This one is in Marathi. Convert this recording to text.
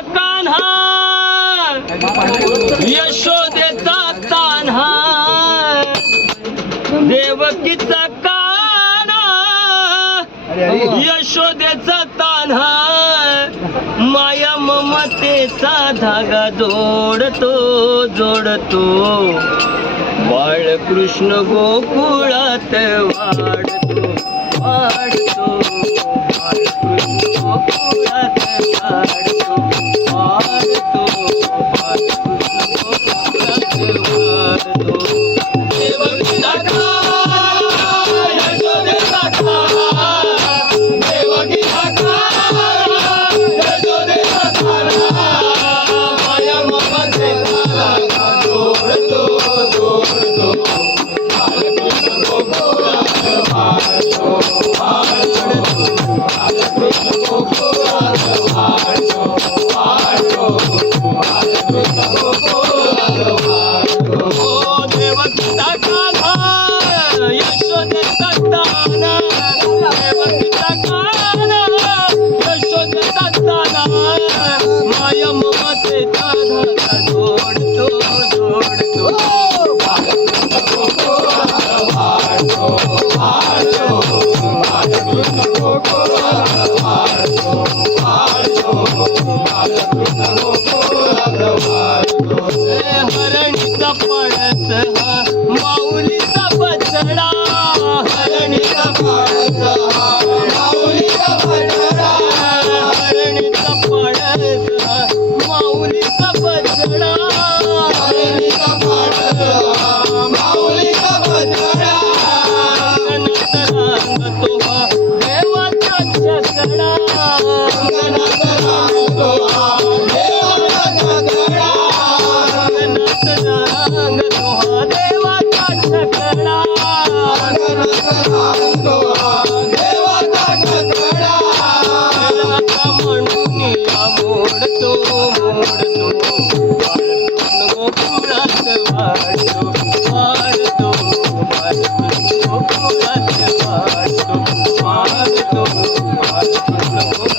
कान्हार. यशोदेचा कान्हार. देवकीचा काना यशोदेचा तान्हार माया ममतेचा धागा जोडतो जोडतो. बाळकृष्ण गोकुळात वाढतो वाढ Gracias. Thank you. どうぞ。